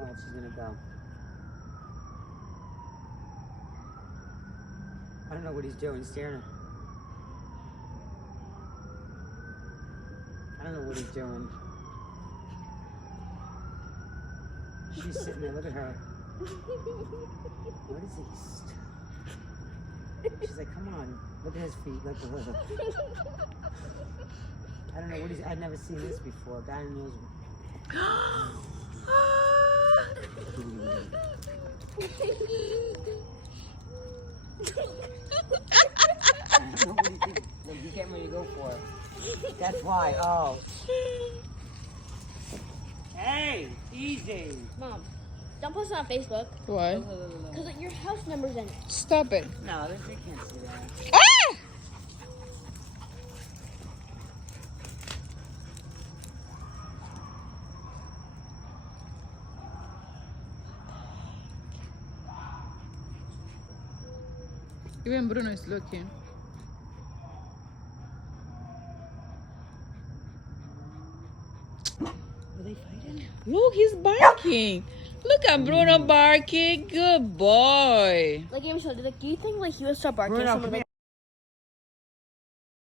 Alright, she's gonna go. I don't know what he's doing, staring at her. I don't know what he's doing. She's sitting there, look at her. What is he? She's like, come on, look at his feet, look at her. I don't know what he's, I've never seen this before. God knows. I don't know what he thinks. Look, he's getting ready to go for it. That's why, oh. Hey, easy. Mom, don't post it on Facebook. Why? Because your house number's in it. Stop it. No, they can't see that. Ah! Even Bruno is looking. Are they fighting? Look, he's barking. Look at Bruno barking. Good boy. Like, do you think like he would start barking? Bruno, Someone come would here.